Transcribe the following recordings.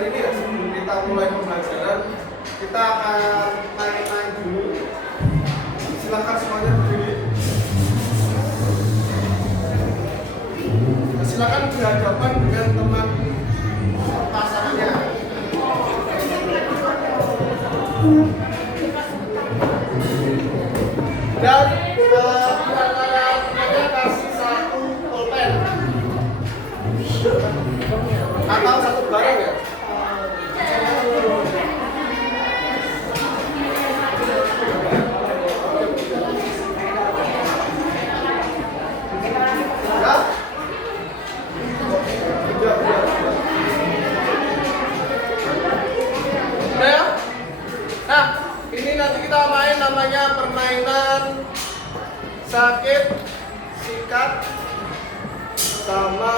hari ini ya, sebelum kita mulai pembelajaran, kita akan naik dulu. Silakan semuanya berdiri. Silakan berhadapan dengan teman pasangannya. Dan antara mereka kasih satu pulpen atau satu barang ya. Nah, ini nanti kita main namanya permainan sakit, sikat, sama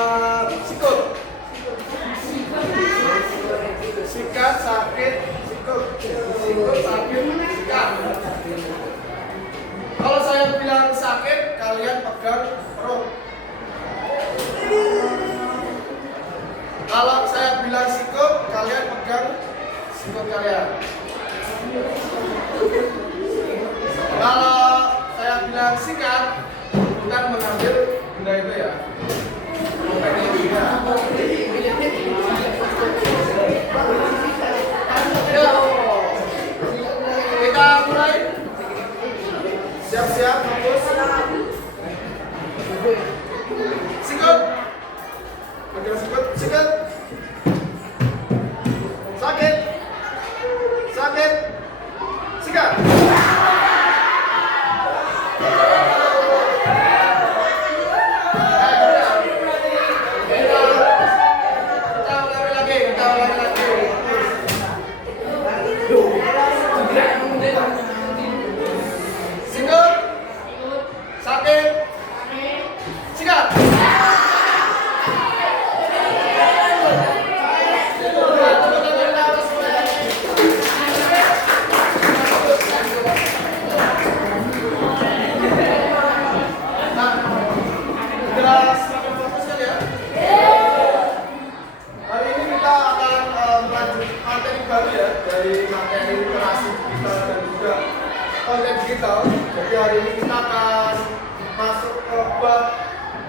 sikut. Sikat, sakit, sikut. Sikut, sakit, sikat. Kalau saya bilang sakit, kalian pegang perut. Kalau saya bilang sikut, kalian pegang sikut kalian. Kalau saya bilang sikat, bukan mengambil benda itu ya. Kita mulai. Siap-siap, fokus. Sikut. Pegang sikut, sikut. Sakit. Sakit. Sikat. Konten digital. Jadi hari ini kita akan masuk ke bab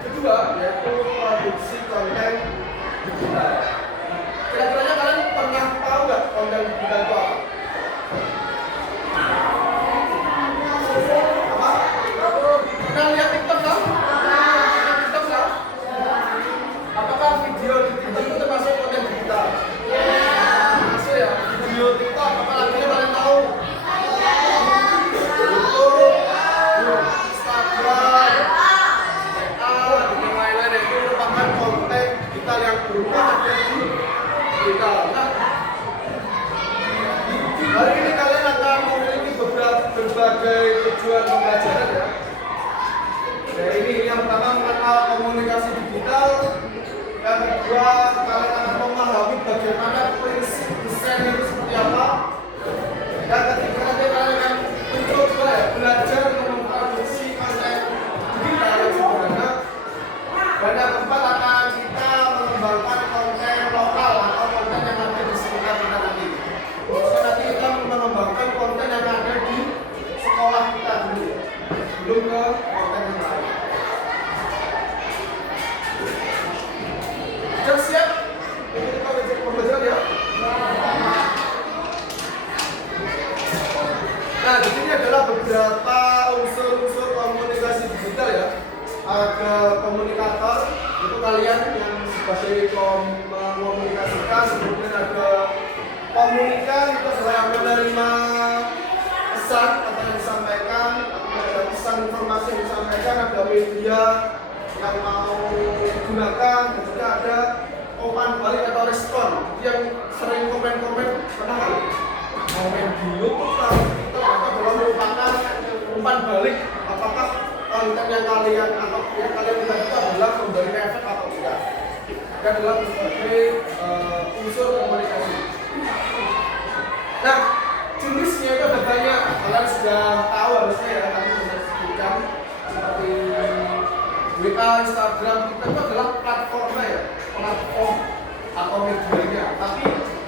kedua, yaitu produksi konten digital. Kira-kira kalian pernah tahu nggak konten digital itu apa? Apa? Pernah lihat TikTok kan? TikTok kan? Apakah video di TikTok itu termasuk konten digital? Masuk ya. Video TikTok apalagi yang kalian tahu? Yang berupa materi digital. Nah, hari ini kalian akan memiliki berbagai tujuan pembelajaran ya. Nah, ini yang pertama mengenal komunikasi digital. Yang kedua, kalian akan memahami bagaimana prinsip desain itu seperti apa. Yang ketiga, nanti kalian akan mencoba ya, belajar memproduksi konten digital yang sederhana. Dan yang keempat akan kita mengembangkan konten lokal atau konten yang ada di sekitar kita nanti. Jadi nanti kita mengembangkan konten yang ada di sekolah kita dulu, belum ke konten yang lain. Sudah siap? Ini kita cek pembelajaran ya. Nah, di sini adalah beberapa unsur-unsur komunikasi digital ya. Ada komunikator, itu kalian yang sebagai komunikasikan, kemudian ada komunikan, itu adalah yang menerima pesan atau yang disampaikan, ada pesan informasi yang disampaikan, ada media yang mau digunakan, dan juga ada umpan balik atau respon yang sering komen-komen. Pernah kali komen di YouTube atau adalah merupakan umpan balik apakah konten yang kalian atau yang kalian buat itu adalah memberikan efek atau tidak. Itu adalah sebagai unsur komunikasi. Nah, jenisnya itu ada banyak. Kalian sudah tahu harusnya ya, tadi sudah disebutkan seperti WA, Instagram, kita itu adalah platformnya ya, platform atau medianya. Tapi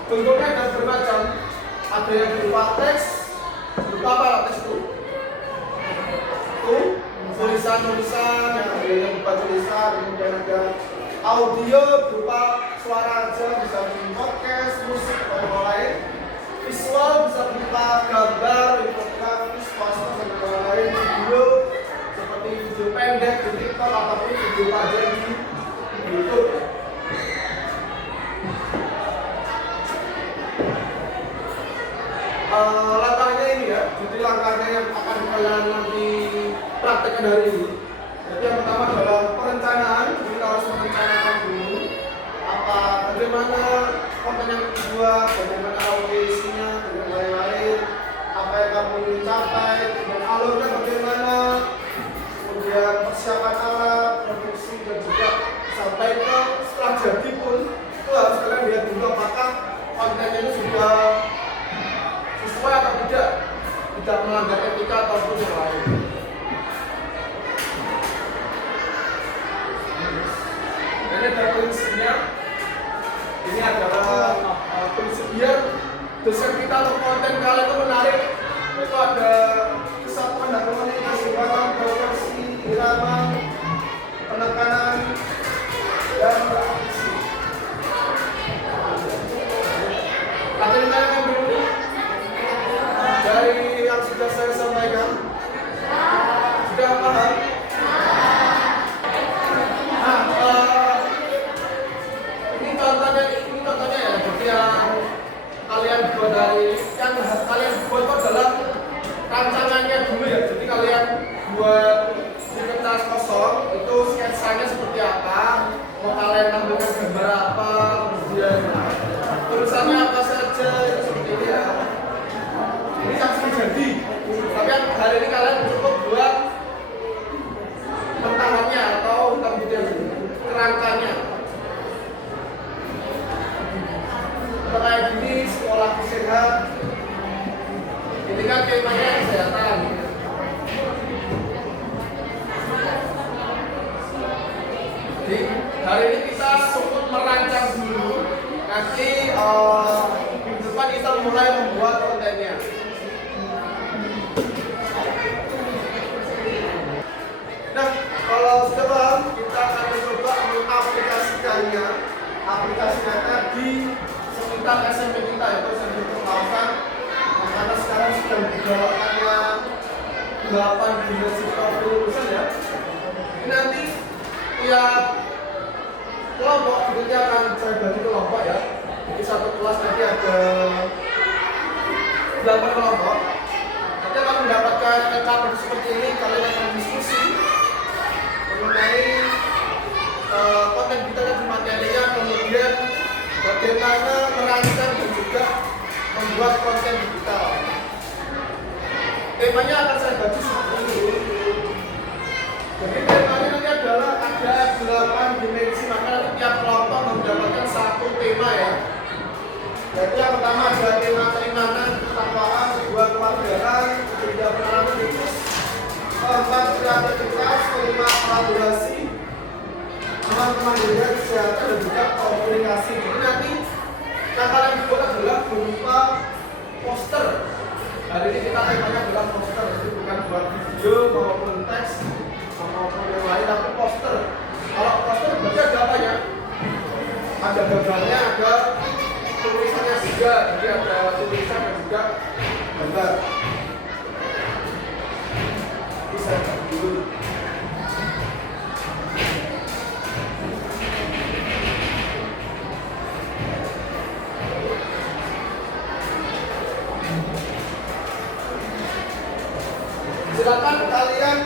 Bentuknya ada bermacam, ada yang berupa teks, berupa apa teks itu? Tulisan-tulisan, yang ada yang berupa tulisan, kemudian ada audio berupa suara aja, bisa berupa podcast, musik, dan lain-lain. Visual bisa berupa gambar, infografis, poster, dan lain-lain. Video seperti video pendek di TikTok ataupun video panjang di YouTube. Langkahnya ini ya, jadi langkahnya yang akan kalian nanti praktekkan hari ini. Jadi yang pertama adalah perencanaan. Kita harus merencanakan dulu bagaimana konten yang dibuat, bagaimana audisinya, dan lain-lain, apa yang kamu ingin capai, dan alurnya bagaimana, kemudian persiapan alat, produksi, dan juga sampai ke setelah jadi pun itu harus kalian lihat dulu apakah kontennya itu sudah sesuai atau tidak melanggar etika ataupun yang lain. Ini ada prinsipnya. Ini adalah prinsip biar dosen kita atau konten kalian itu menarik. Itu ada kesatuan dan komunikasi, proporsi, irama, penekanan, dan reaksi. Ada yang tanya dulu dari yang sudah saya sampaikan. Sudah paham? Ini contohnya ya, jadi yang kalian buat kalian buat itu adalah rancangannya dulu ya. Jadi kalian buat di kertas kosong itu sketsanya seperti apa, mau kalian tampilkan gambar apa, kemudian tulisannya apa saja, itu seperti ini ya. Ini yang sudah jadi. Tapi hari ini kalian cukup buat pentahannya atau kemudian kerangkanya. Kayak gini, sekolah sehat. Ini kan temanya kesehatan. Jadi hari ini kita cukup merancang dulu. Nanti minggu depan kita mulai membuat kontennya. Nah, kalau sudah paham, kita akan coba mengaplikasikannya. Aplikasinya tadi sekitar SMP kita itu SMP Kausan, karena sekarang sedang digalakkannya 8 dimensi lulusan ya. Ini nanti tiap kelompok nanti akan saya bagi kelompok ya. Jadi satu kelas nanti ada 8 kelompok. Nanti akan mendapatkan rekaman seperti ini. Kalian akan diskusi mengenai konten kita dan materinya, kemudian bagaimana merancang dan juga membuat konten digital. Temanya akan saya bagi seperti ini. Jadi temanya nanti adalah ada 8 dimensi, maka nanti tiap kelompok mendapatkan satu tema ya. Yaitu yang pertama ada tema keimanan, ketakwaan, kedua kewargaan, ketiga pengalaman hidup, keempat kreativitas, kelima kolaborasi, kemandirian, kesehatan, dan juga komunikasi. Jadi nanti yang kalian buat adalah berupa poster. Hari ini kita temanya adalah poster, jadi bukan buat video maupun teks maupun yang lain, tapi poster. Kalau poster berarti ada apa ya? Ada gambarnya, ada tulisannya juga. Jadi ada tulisan dan juga gambar. Bisa dulu. Silakan kalian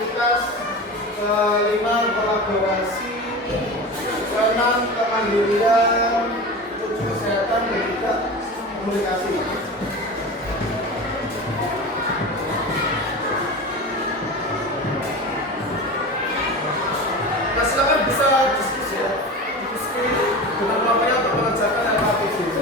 produktivitas, kelima kolaborasi, keenam kemandirian, ketujuh kesehatan, dan juga komunikasi. Nah, silakan bisa diskusi ya, diskusi dengan upaya untuk mengerjakan LKPD.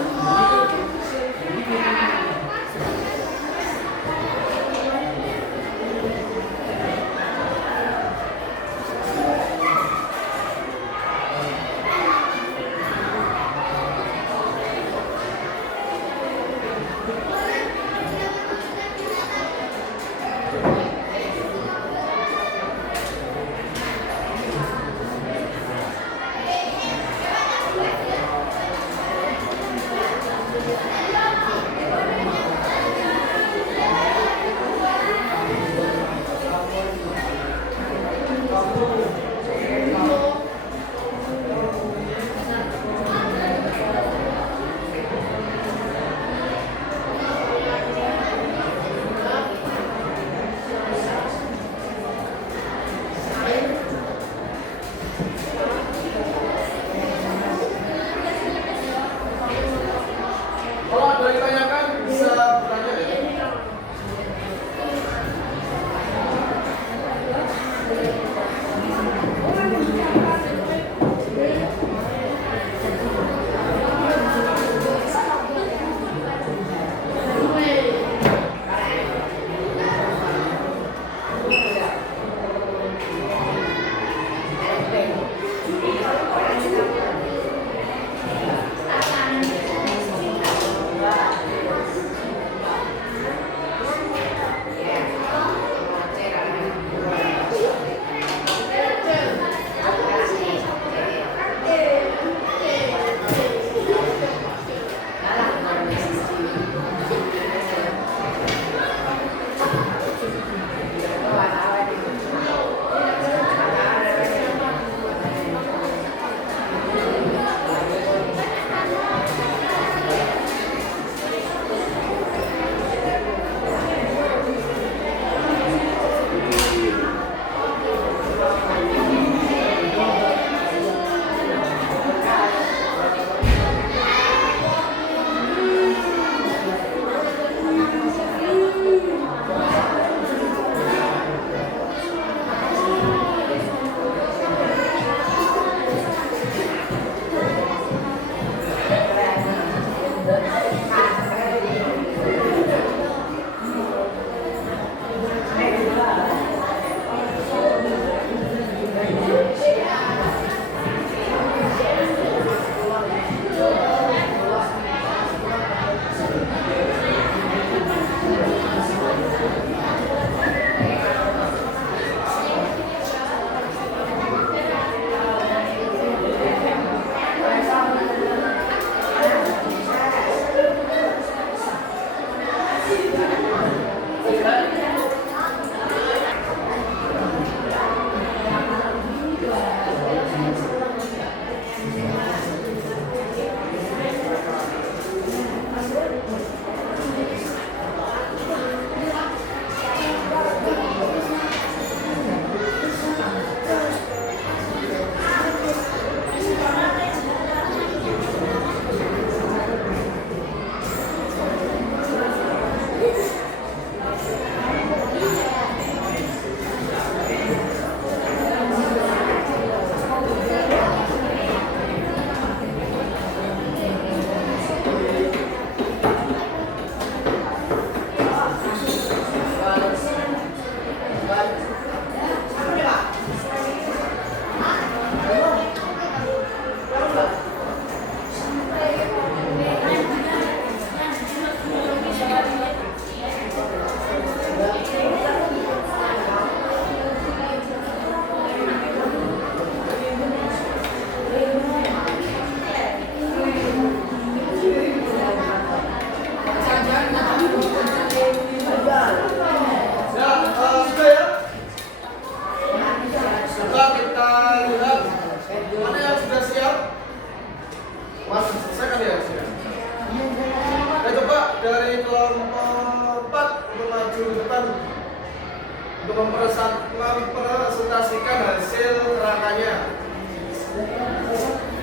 untuk mempresentasikan hasil kerangkanya.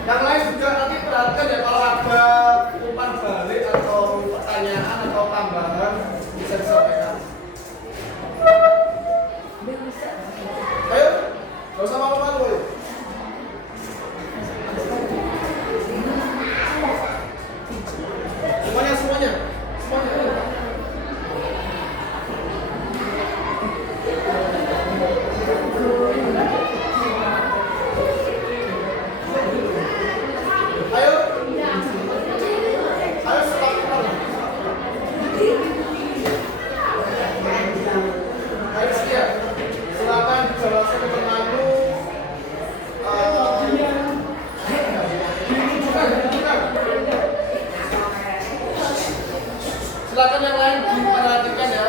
Yang lain juga nanti perhatikan ya, kalau ada umpan balik atau pertanyaan atau tambahan bisa disampaikan. Ayo, gak usah malu-malu. Semuanya. Silakan yang lain diperhatikan ya.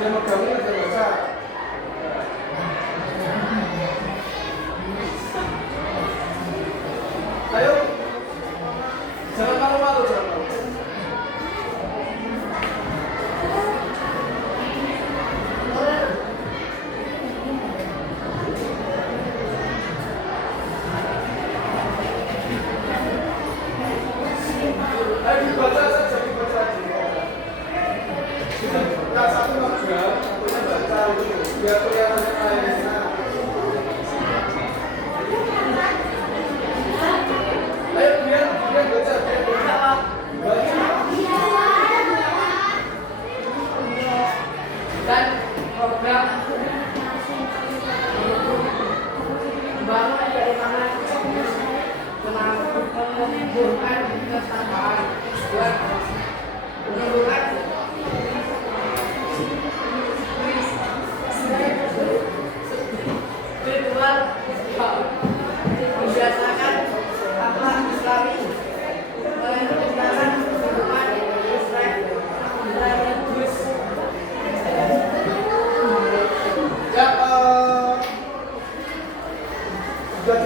Dia megangnya ada baca. Ayo, jangan malu-malu, jangan malu. Ayo dibaca saja, dibaca. Nah, satu juga, punya baca itu, biar kelihatan lainnya. Ayo, biar baca, Dan program membangun dari mana menumbuhkan kesamaan buat menumbuhkan ritual membiasakan akhlak Islami menciptakan kehidupan religius. Ya, udah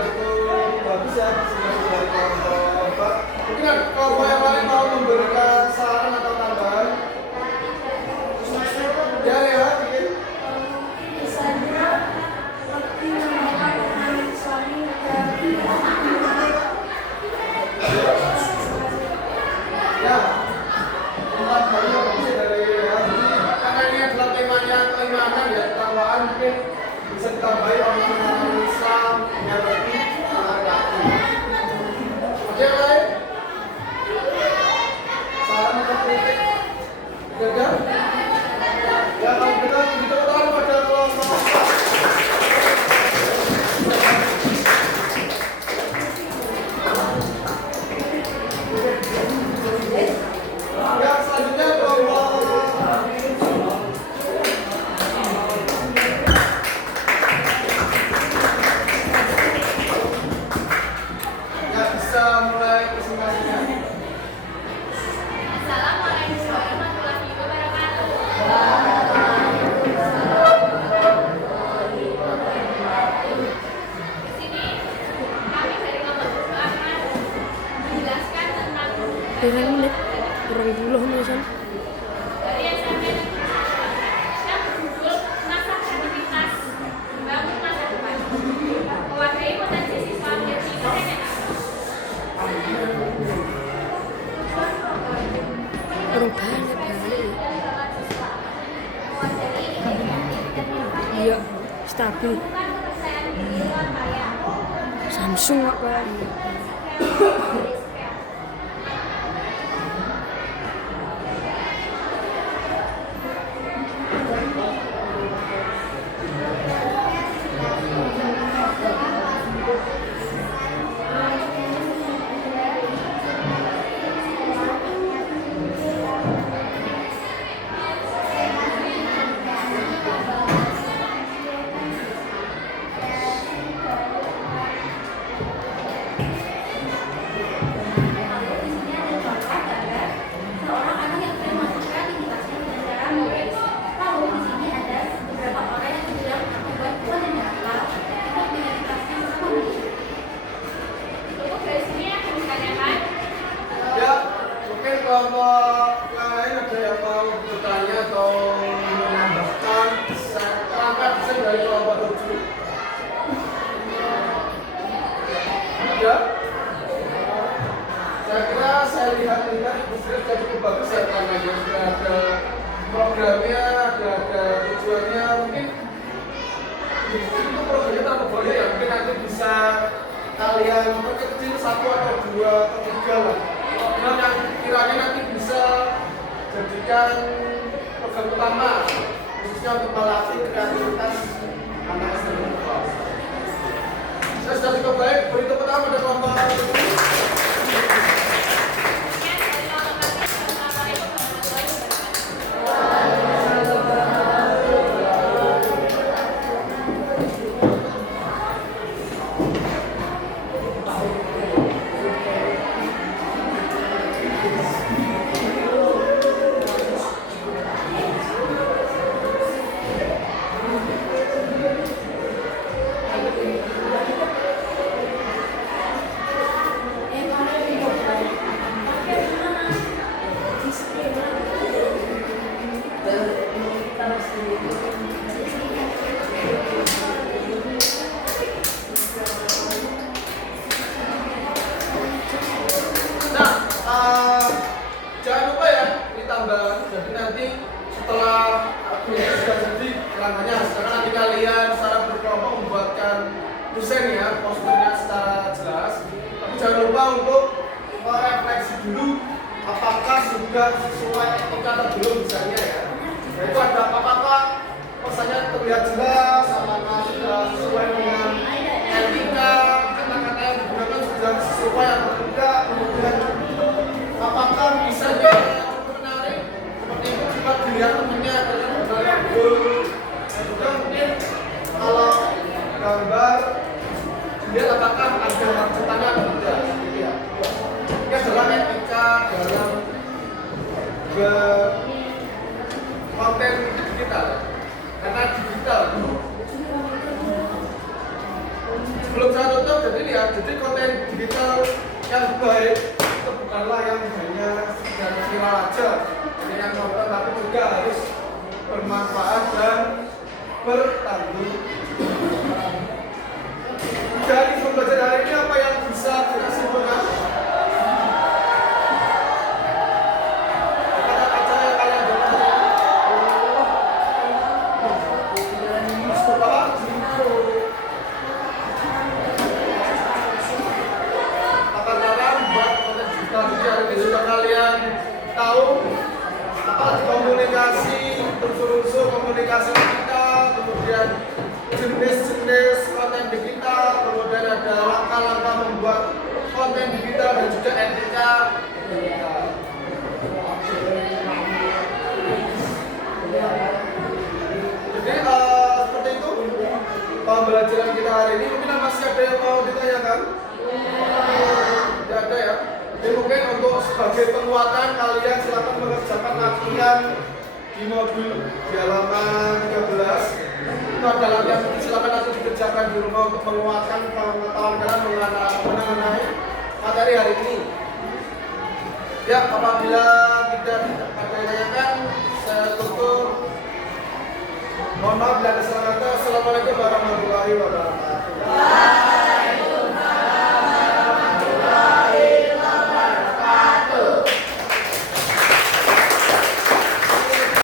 cukup bagus ya, sudah dari kelompok. Mungkin kelompok yang lain mau memberikan saran atau tambahan? Ya, bikin. Ya, tempat baru bagus dari karena ini adalah temanya keimanan ya, ketakwaan, mungkin bisa ditambahi oleh orang Islam yang lebih hati. Ada yang lain? Saran atau kritik? Ada? Ya, kalau kita tolong pada kelompok. Ya, selanjutnya kelompok. Ya, bisa mulai presentasinya. Assalamualaikum warahmatullahi wabarakatuh. Di sini kami dari kelompok buku akan menjelaskan tentang Kurang menit, kurang 20 menitan. dari SMP yang berjudul Masa Kreativitas Membangun Masa Depan. Mewadahi potensi siswa dari mereka. Kurang banyak balik. Iya, stabil. Samsung apa? ya. Saya kira saya lihat-lihat sudah cukup bagus ya karena sudah ada programnya, ada tujuannya. Mungkin itu programnya tambah boleh ya, mungkin nanti bisa kalian kecil 1 atau 2 atau 3 lah. Program yang kiranya nanti bisa jadikan program utama khususnya untuk melatih kreativitas anak SD. Saya sudah cukup baik, beri tepuk tangan pada kelompok. Jangan lupa ya, ini tambahan. Jadi nanti setelah ini sudah jadi kerangkanya, sekarang nanti kalian secara berkelompok membuatkan desain ya, posternya secara jelas. Tapi jangan lupa untuk merefleksi dulu apakah sudah sesuai etika atau belum desainnya ya. Yaitu ada apakah pesannya terlihat jelas, apakah sudah sesuai dengan etika, kata-kata yang digunakan sudah sesuai atau tidak, kemudian apakah bisa menarik seperti itu juga dilihat temennya dengan gambar yang bagus. Dan juga mungkin kalau gambar dilihat apakah ada maksudnya atau tidak gitu ya. Ini adalah etika dalam konten digital karena digital. Sebelum saya tutup, jadi lihat, jadi konten digital yang baik itu bukanlah yang hanya sekedar viral aja, jadi yang nonton, tapi juga harus bermanfaat dan bertanggung jawab. Dari pembelajaran hari ini apa yang bisa kita simpulkan? Kata-kata yang kalian dapat apa? Jika kalian tahu apa komunikasi, unsur-unsur komunikasi kita, kemudian jenis-jenis konten digital, kemudian ada langkah-langkah membuat konten digital dan juga etika digital. Jadi seperti itu pembelajaran kita hari ini. Mungkin masih ada yang mau ditanyakan? Tidak ada ya. Jadi mungkin untuk sebagai penguatan kalian silakan mengerjakan latihan di modul di halaman 13. Itu ada latihan, silakan nanti dikerjakan di rumah untuk menguatkan pengetahuan kalian mengenai materi hari ini. Ya, apabila tidak ada yang tanyakan, saya tutup. Mohon maaf bila ada salah kata. Assalamualaikum warahmatullahi wabarakatuh.